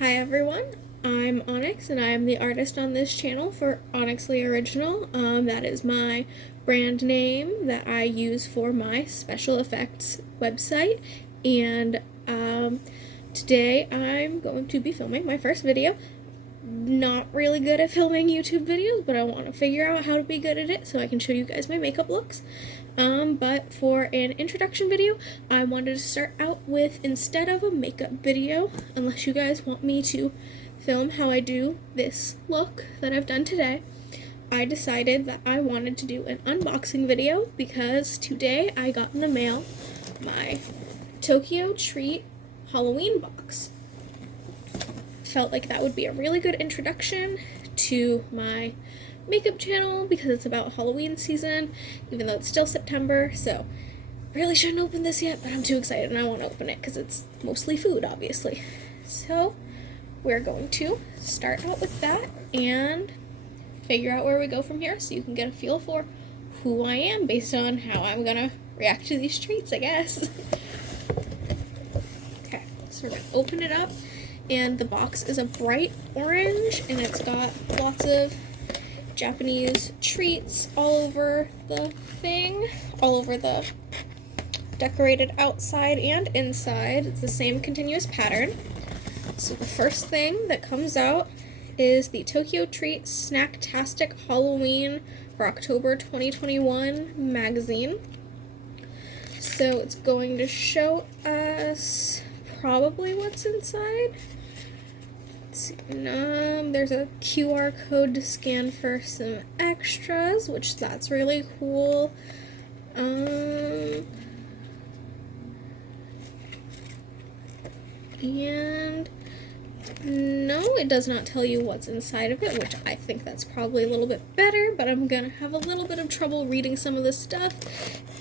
Hi everyone, I'm Onyx and I am the artist on this channel for Onyxly Original. That is my brand name that I use for my special effects website, and today I'm going to be filming my first video. Not really good at filming YouTube videos, but I want to figure out how to be good at it so I can show you guys my makeup looks. But for an introduction video, I wanted to start out with, instead of a makeup video, unless you guys want me to film how I do this look that I've done today, I decided that I wanted to do an unboxing video because today I got in the mail my Tokyo Treat Halloween box. Felt like that would be a really good introduction to my makeup channel because it's about Halloween season, even though it's still September, so really shouldn't open this yet, but I'm too excited and I want to open it because it's mostly food, obviously. So we're going to start out with that and figure out where we go from here so you can get a feel for who I am based on how I'm gonna react to these treats, I guess. Okay, so we're gonna open it up, and the box is a bright orange and it's got lots of Japanese treats all over the thing, all over the decorated outside and inside. It's the same continuous pattern. So the first thing that comes out is the Tokyo Treat Snacktastic Halloween for October 2021 magazine. So it's going to show us probably what's inside. There's a QR code to scan for some extras, which that's really cool. And no, it does not tell you what's inside of it, which I think that's probably a little bit better, but I'm gonna have a little bit of trouble reading some of this stuff.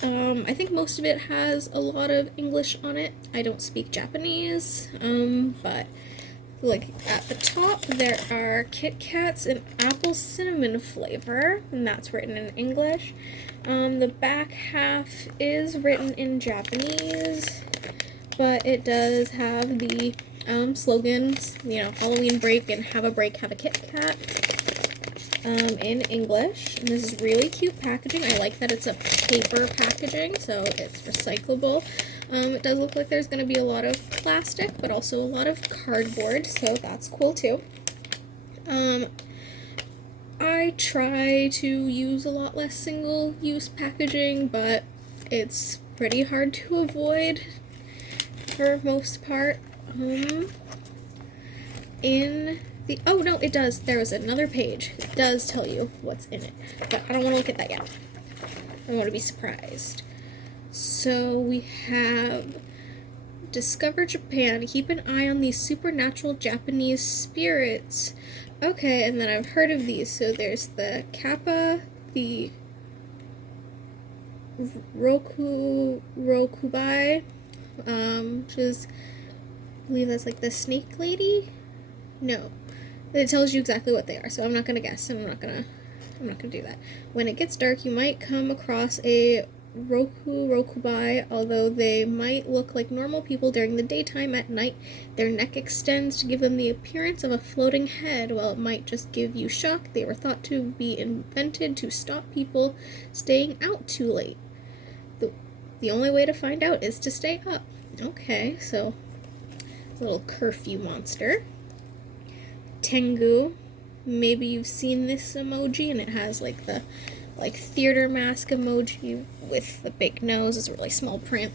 I think most of it has a lot of English on it. I don't speak Japanese, but like at the top there are Kit Kats in apple cinnamon flavor, and that's written in English. The back half is written in Japanese, but it does have the slogans, you know, Halloween break and have a break, have a Kit Kat, in English. And this is really cute packaging. I like that it's a paper packaging, so it's recyclable. It does look like there's going to be a lot of plastic, but also a lot of cardboard, so that's cool too. I try to use a lot less single-use packaging, but it's pretty hard to avoid for most part. Oh no, it does. There was another page. It does tell you what's in it, but I don't want to look at that yet. I want to be surprised. So we have Discover Japan. Keep an eye on these supernatural Japanese spirits. Okay, and then I've heard of these. So there's the Kappa, the Rokubai, which is, I believe that's like the snake lady? No. It tells you exactly what they are, so I'm not gonna guess, and I'm not gonna do that. When it gets dark, you might come across a Rokubai. Although they might look like normal people during the daytime, at night their neck extends to give them the appearance of a floating head. While it might just give you shock, they were thought to be invented to stop people staying out too late. The only way to find out is to stay up. Okay, so little curfew monster. Tengu. Maybe you've seen this emoji, and it has like the theater mask emoji with the big nose. It's a really small print.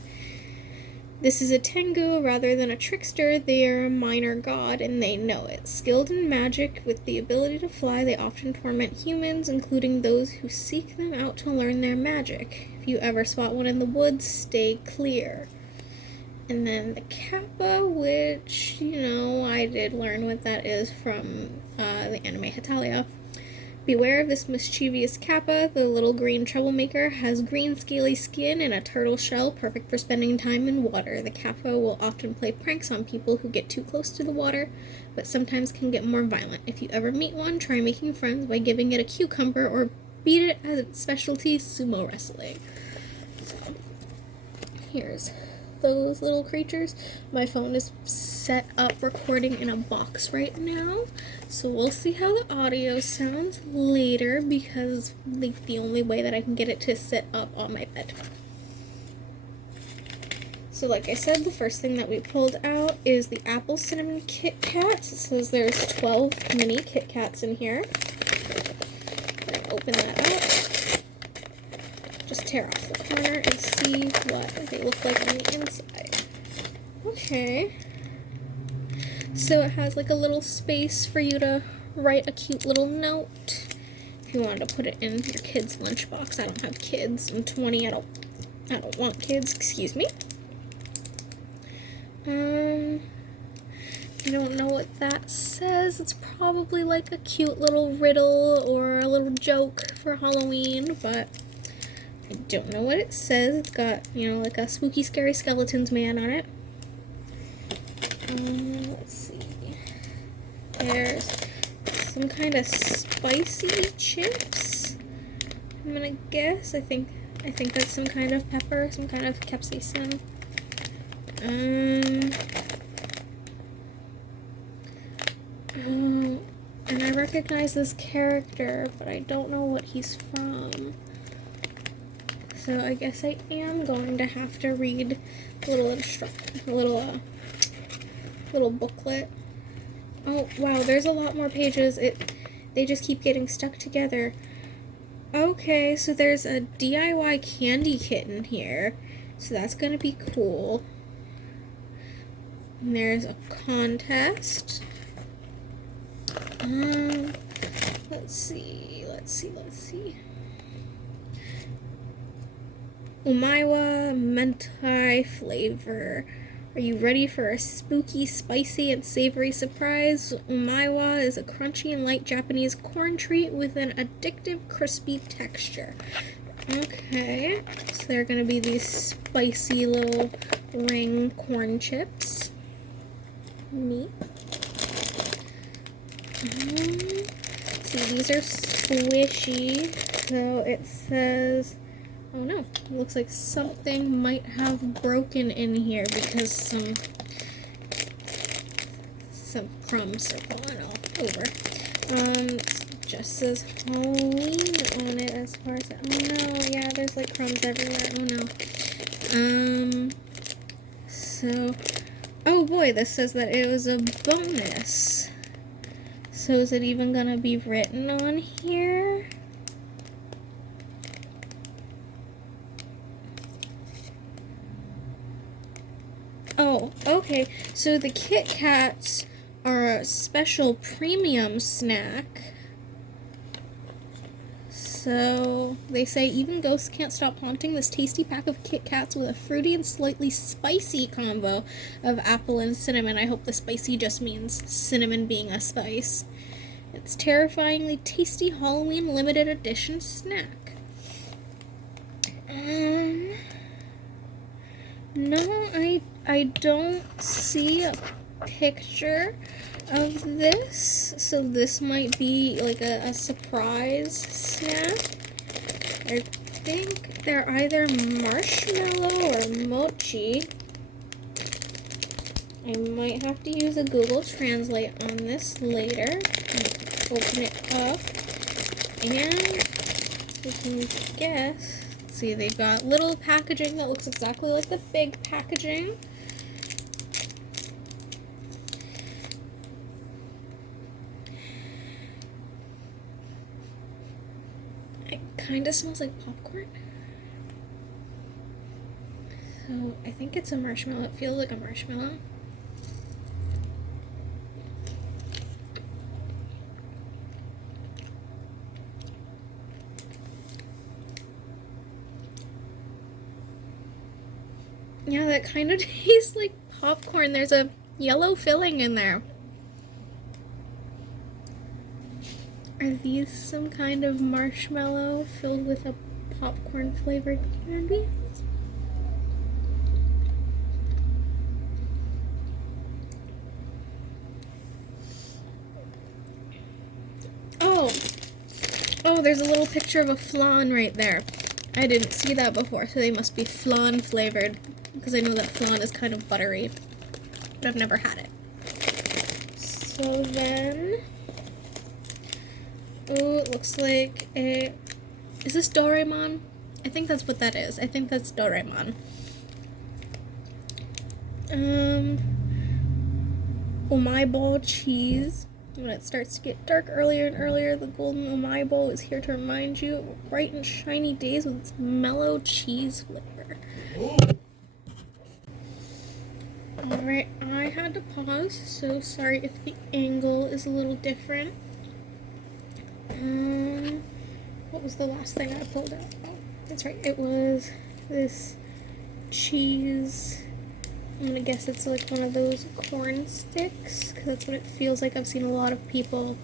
This is a Tengu rather than a trickster. They are a minor god, and they know it. Skilled in magic with the ability to fly, they often torment humans, including those who seek them out to learn their magic. If you ever spot one in the woods, stay clear. And then the Kappa, which, you know, I did learn what that is from the anime Hetalia. Beware of this mischievous Kappa. The little green troublemaker has green scaly skin and a turtle shell, perfect for spending time in water. The Kappa will often play pranks on people who get too close to the water, but sometimes can get more violent. If you ever meet one, try making friends by giving it a cucumber or beat it as its specialty, sumo wrestling. So, here's those little creatures. My phone is set up recording in a box right now, so we'll see how the audio sounds later because like the only way that I can get it to sit up on my bed. So like I said, the first thing that we pulled out is the apple cinnamon Kit Kats. It says there's 12 mini Kit Kats in here. We're gonna open that up. Just tear off the corner and see what they look like on the inside. Okay. So it has like a little space for you to write a cute little note. If you wanted to put it in your kid's lunchbox. I don't have kids. I'm 20. I don't want kids. Excuse me. I don't know what that says. It's probably like a cute little riddle or a little joke for Halloween, but I don't know what it says. It's got, you know, like a spooky, scary skeletons man on it. Let's see. There's some kind of spicy chips. I'm gonna guess. I think that's some kind of pepper, some kind of capsaicin. Oh, and I recognize this character, but I don't know what he's from. So I guess I am going to have to read a little booklet. Oh wow, there's a lot more pages. They just keep getting stuck together. Okay, so there's a DIY candy kitten here, so that's gonna be cool. And there's a contest. Let's see. Umawa mentai flavor. Are you ready for a spooky, spicy, and savory surprise? Umawa is a crunchy and light Japanese corn treat with an addictive, crispy texture. Okay, so they're gonna be these spicy little ring corn chips. Neat. See, these are squishy. So it says, oh no, it looks like something might have broken in here because some crumbs are falling all over. It just says Halloween on it as far as, oh no, yeah, there's like crumbs everywhere, oh no. So, oh boy, this says that it was a bonus. So is it even gonna be written on here? Oh, okay. So the Kit Kats are a special premium snack. So they say even ghosts can't stop haunting this tasty pack of Kit Kats with a fruity and slightly spicy combo of apple and cinnamon. I hope the spicy just means cinnamon being a spice. It's terrifyingly tasty Halloween limited edition snack. No, I don't see a picture of this, so this might be like a surprise snack. I think they're either marshmallow or mochi. I might have to use a Google Translate on this later. Open it up, and we can guess. See, they've got little packaging that looks exactly like the big packaging. It kind of smells like popcorn. So I think it's a marshmallow. It feels like a marshmallow. Yeah, that kind of tastes like popcorn. There's a yellow filling in there. Are these some kind of marshmallow filled with a popcorn flavored candy? Oh, there's a little picture of a flan right there. I didn't see that before, so they must be flan flavored. because I know that flan is kind of buttery, but I've never had it. So then, oh, it looks like a, is this Doraemon? I think that's what that is. I think that's Doraemon. Omai ball cheese. When it starts to get dark earlier and earlier, the golden omai bowl is here to remind you of bright and shiny days with its mellow cheese flavor. Alright, I had to pause, so sorry if the angle is a little different. What was the last thing I pulled out? Oh, that's right, it was this cheese. I'm gonna guess it's like one of those corn sticks, because that's what it feels like. I've seen a lot of people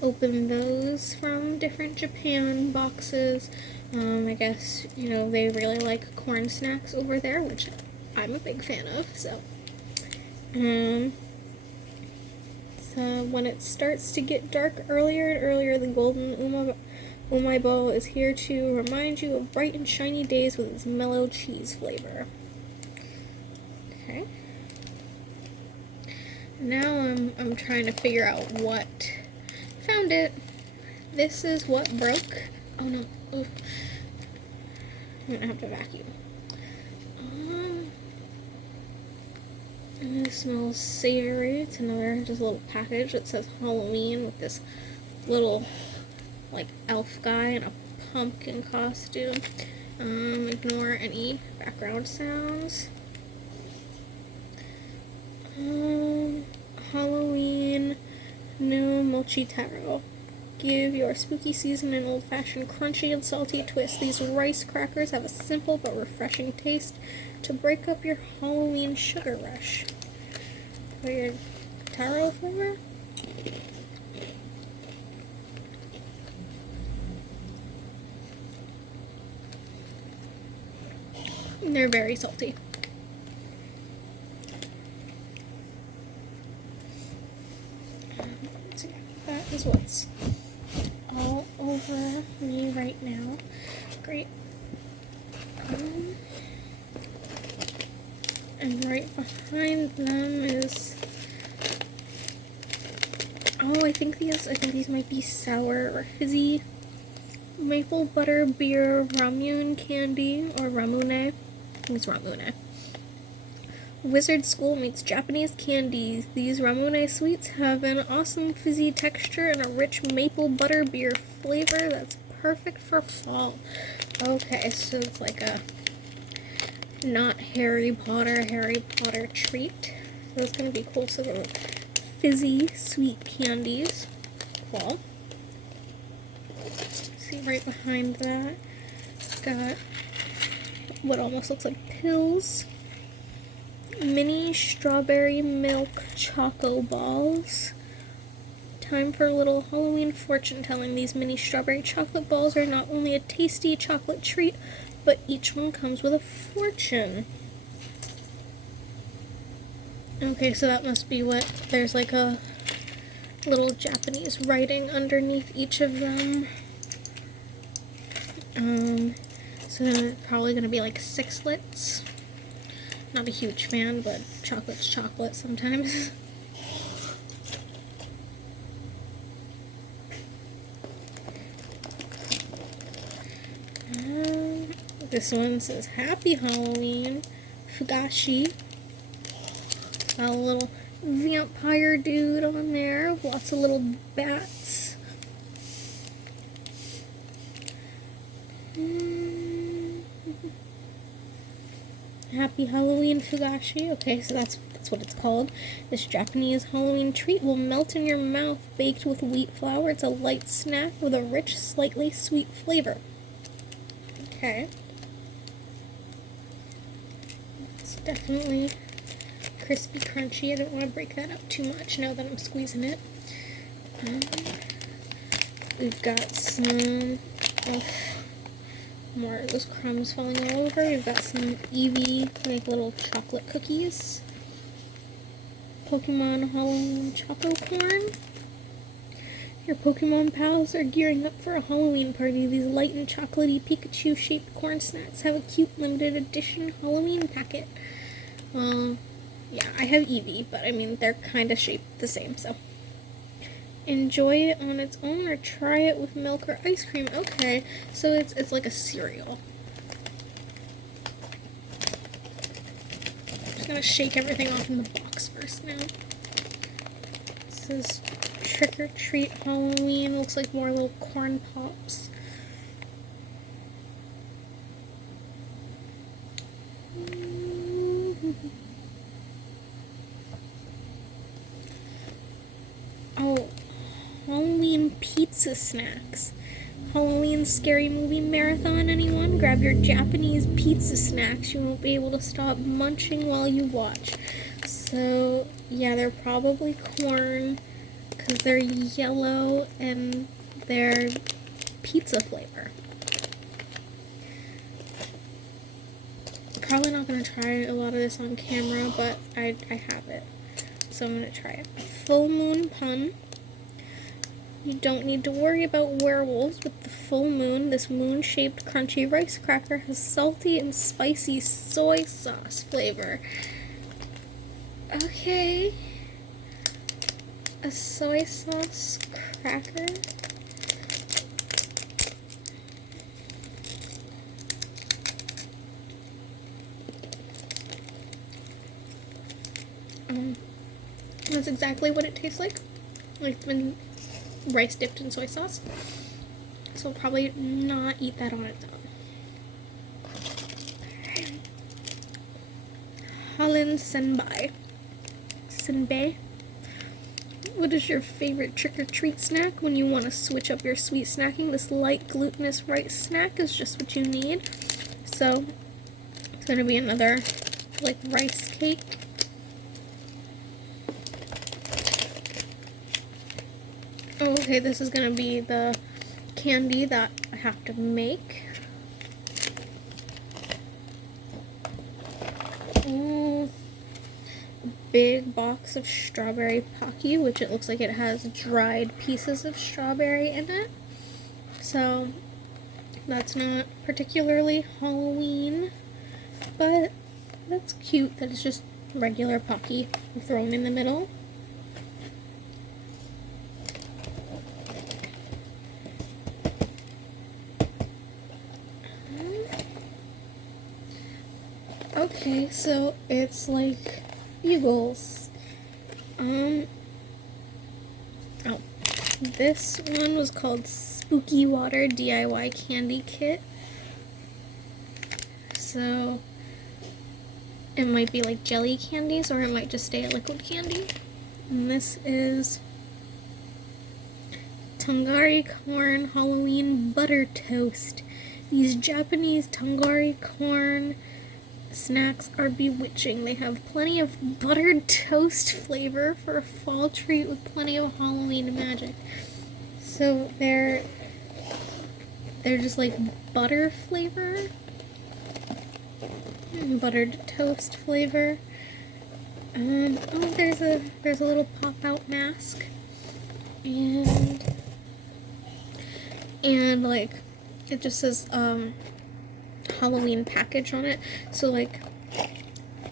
open those from different Japan boxes. I guess, you know, they really like corn snacks over there, which I'm a big fan of, so. So when it starts to get dark earlier and earlier, the golden umai bowl is here to remind you of bright and shiny days with its mellow cheese flavor. Okay. Now I'm trying to figure out what. Found it. This is what broke. Oh no. Oof. I'm gonna have to vacuum. And it smells savory. It's another just little package that says Halloween with this little like elf guy in a pumpkin costume. Ignore any background sounds. Halloween no mochi taro. Give your spooky season an old-fashioned crunchy and salty twist. These rice crackers have a simple but refreshing taste to break up your Halloween sugar rush. Weird taro flavor? They're very salty. So yeah, that is what's all over me right now. Great. And right behind them is, oh, I think these might be sour or fizzy maple butter beer ramune candy, or ramune. I think it's ramune. Wizard School meets Japanese candies. These ramune sweets have an awesome fizzy texture and a rich maple butter beer flavor that's perfect for fall. Okay, so it's like a not Harry Potter treat. So that's gonna be cool. So they're fizzy sweet candies. Cool. See right behind that, got what almost looks like pills. Mini strawberry milk choco balls. Time for a little Halloween fortune telling. These mini strawberry chocolate balls are not only a tasty chocolate treat, but each one comes with a fortune. Okay, so that must be what, there's like a little Japanese writing underneath each of them. So they're probably gonna be like sixlets. Not a huge fan, but chocolate's chocolate sometimes. This one says Happy Halloween, Fugashi. It's got a little vampire dude on there, lots of little bats. Happy Halloween Fugashi. Okay, so that's what it's called. This Japanese Halloween treat will melt in your mouth, baked with wheat flour. It's a light snack with a rich, slightly sweet flavor. Okay. It's definitely crispy, crunchy. I don't want to break that up too much now that I'm squeezing it. We've got some more of those crumbs falling all over. We've got some Eevee, like little chocolate cookies. Pokemon Halloween Choco Corn. Your Pokemon pals are gearing up for a Halloween party. These light and chocolatey Pikachu-shaped corn snacks have a cute limited edition Halloween packet. Yeah, I have Eevee, but I mean, they're kind of shaped the same, so. Enjoy it on its own or try it with milk or ice cream. Okay, so it's like a cereal. I'm just gonna shake everything off in the box first now. This is Trick or Treat Halloween. Looks like more little corn pops. Oh, Halloween pizza snacks. Halloween scary movie marathon, anyone? Grab your Japanese pizza snacks. You won't be able to stop munching while you watch. So, yeah, they're probably corn because they're yellow and they're pizza flavor. Probably not going to try a lot of this on camera, but I have it. So I'm going to try it. Full moon pun. You don't need to worry about werewolves with the full moon. This moon-shaped crunchy rice cracker has salty and spicy soy sauce flavor. Okay. A soy sauce cracker. That's exactly what it tastes like when rice dipped in soy sauce. So I'll probably not eat that on its own. Holland Senbei. Senbei? What is your favorite trick-or-treat snack when you want to switch up your sweet snacking? This light glutinous rice snack is just what you need. So it's going to be another like rice cake. Oh, okay, this is gonna be the candy that I have to make. A big box of strawberry Pocky, which it looks like it has dried pieces of strawberry in it. So that's not particularly Halloween, but that's cute that it's just regular Pocky thrown in the middle. Okay, so it's like bugles. Oh, this one was called Spooky Water DIY Candy Kit. So it might be like jelly candies, or it might just stay a liquid candy. And this is Tongari Corn Halloween Butter Toast. These Japanese Tongari corn snacks are bewitching. They have plenty of buttered toast flavor for a fall treat with plenty of Halloween magic. So they're just like butter flavor, buttered toast flavor. Oh, there's a little pop out mask, and like it just says Halloween package on it. So like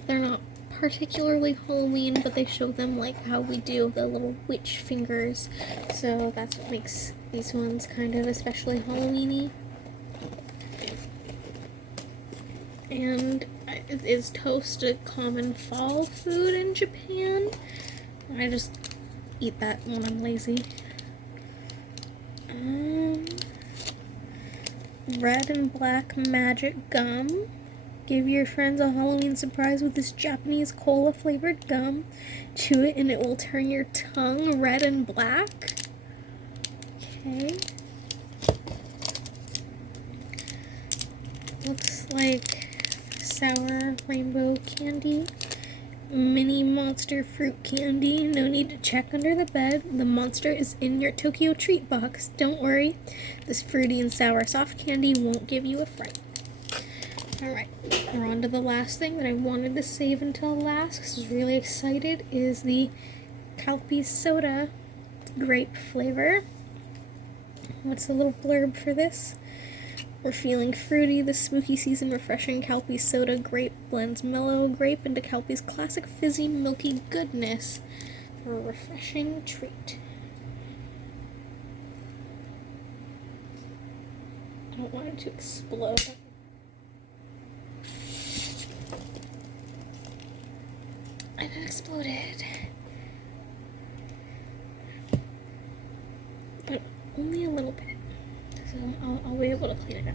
they're not particularly Halloween, but they show them like how we do the little witch fingers. So that's what makes these ones kind of especially Halloween-y. And is toast a common fall food in Japan? I just eat that when I'm lazy. Red and black magic gum. Give your friends a Halloween surprise with this Japanese cola flavored gum. Chew it and it will turn your tongue red and black. Okay. Looks like sour rainbow candy. Mini monster fruit candy. No need to check under the bed. The monster is in your Tokyo treat box. Don't worry. This fruity and sour soft candy won't give you a fright. Alright, we're on to the last thing that I wanted to save until last because I was really excited, is the Calpy soda grape flavor. What's the little blurb for this? We're feeling fruity. The spooky season refreshing Kelpie soda grape blends mellow grape into Kelpie's classic fizzy milky goodness for a refreshing treat. I don't want it to explode. And it exploded. But only a little bit. So I'll be able to clean it up.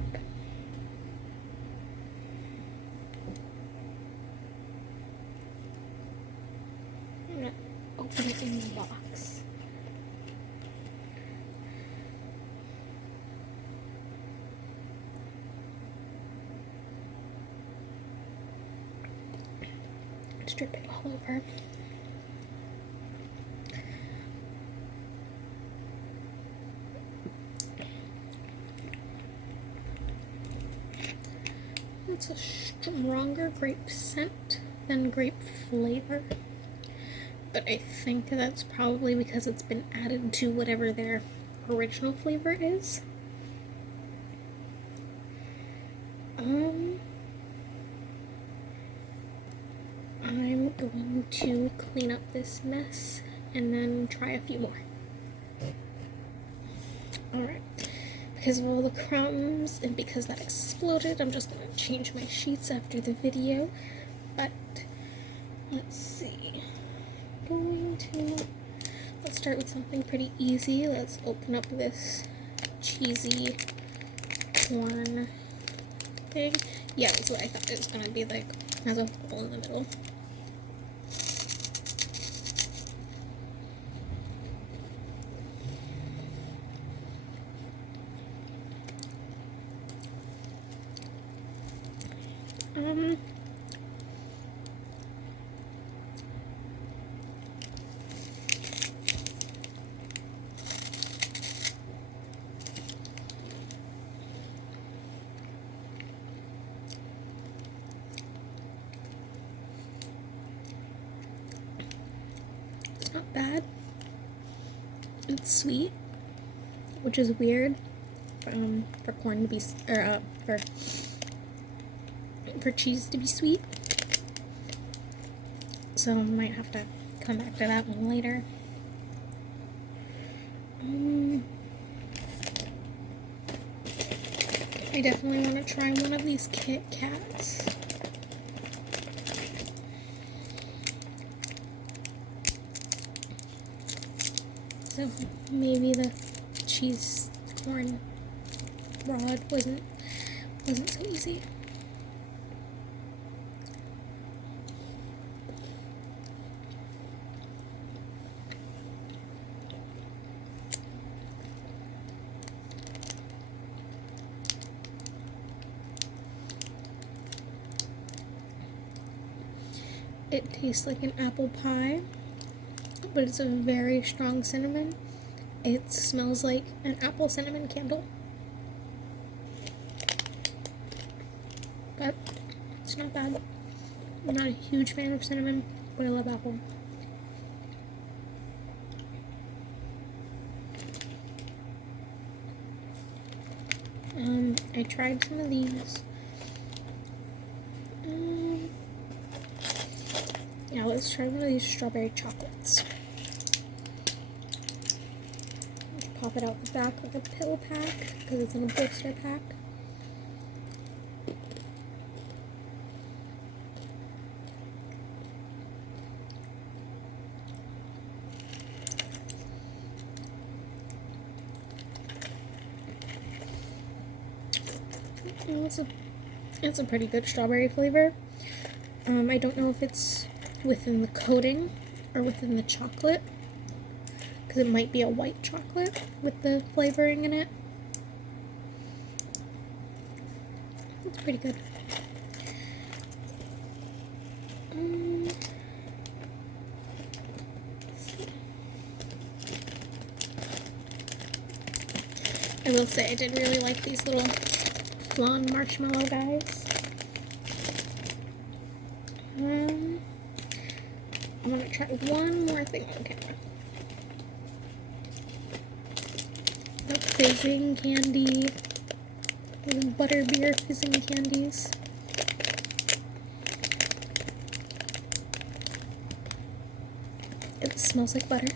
I'm gonna open it in the box. Just drip it all over. It's a stronger grape scent than grape flavor, but I think that's probably because it's been added to whatever their original flavor is. I'm going to clean up this mess and then try a few more. Alright. Because of all the crumbs and because that exploded, I'm just going to change my sheets after the video. But, let's see. Let's start with something pretty easy. Let's open up this cheesy corn thing. Yeah, that's what I thought it was going to be like. It has a hole in the middle. It's not bad. It's sweet, which is weird for corn to be, for cheese to be sweet. So I might have to come back to that one later. I definitely want to try one of these Kit Kats. So maybe the cheese corn rod wasn't so easy. It tastes like an apple pie, but it's a very strong cinnamon. It smells like an apple cinnamon candle. But it's not bad. I'm not a huge fan of cinnamon, but I love apple. I tried some of these. Yeah, let's try one of these strawberry chocolates. Pop it out the back like a pill pack, because it's in a blister pack. It's a pretty good strawberry flavor. I don't know if it's within the coating or within the chocolate, because it might be a white chocolate with the flavoring in it. It's pretty good. I will say I did really like these little flan marshmallow guys. I'm gonna try one more thing on camera. About fizzing candy, those butterbeer fizzing candies. It smells like butter.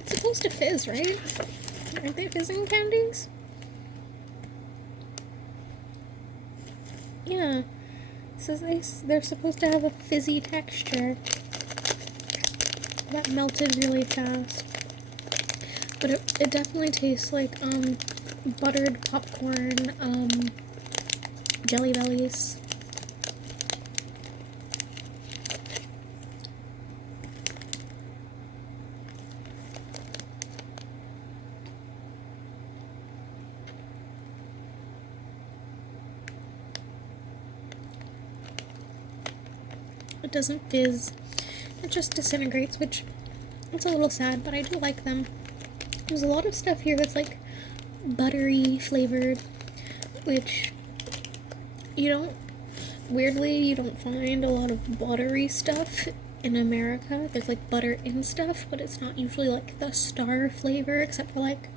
It's supposed to fizz, right? Aren't they fizzing candies? Yeah. It says they're supposed to have a fizzy texture. That melted really fast. But it definitely tastes like buttered popcorn, Jelly Bellies. It doesn't fizz, it just disintegrates, which it's a little sad, but I do like them. There's a lot of stuff here that's like buttery flavored, which weirdly you don't find a lot of buttery stuff in America. There's like butter in stuff, but it's not usually like the star flavor, except for like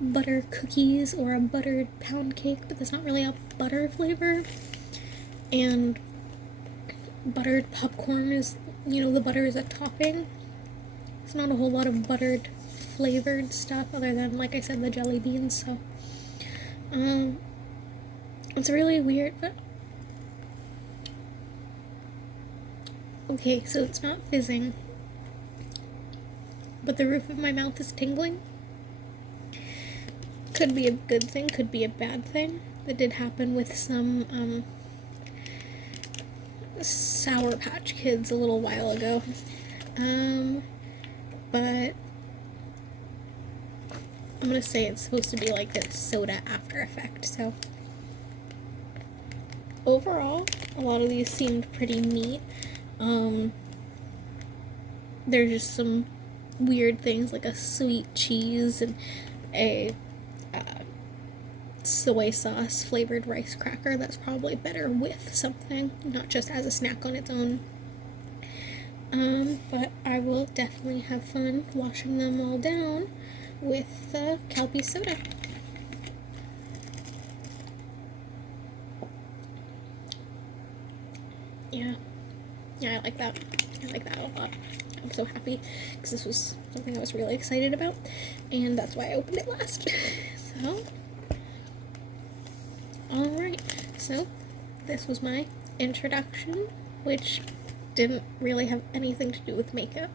butter cookies or a buttered pound cake, but there's not really a butter flavor. And buttered popcorn is, the butter is a topping. There's not a whole lot of buttered flavored stuff other than, like I said, the jelly beans, so it's really weird, but okay, so it's not fizzing, but the roof of my mouth is tingling. Could be a good thing, could be a bad thing. That did happen with some Sour Patch Kids a little while ago, but I'm gonna say it's supposed to be like a soda after effect. So overall, a lot of these seemed pretty neat. There's just some weird things like a sweet cheese and a soy sauce flavored rice cracker that's probably better with something, not just as a snack on its own. But I will definitely have fun washing them all down with Calbee soda. Yeah, I like that. I like that a lot. I'm so happy because this was something I was really excited about, and that's why I opened it last. So, alright, so this was my introduction, which didn't really have anything to do with makeup,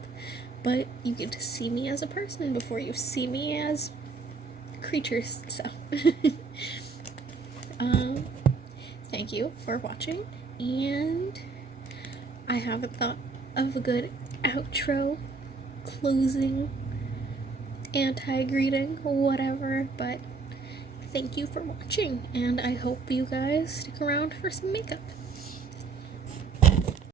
but you get to see me as a person before you see me as creatures, so thank you for watching, and I haven't thought of a good outro, closing, anti-greeting, whatever, but thank you for watching, and I hope you guys stick around for some makeup.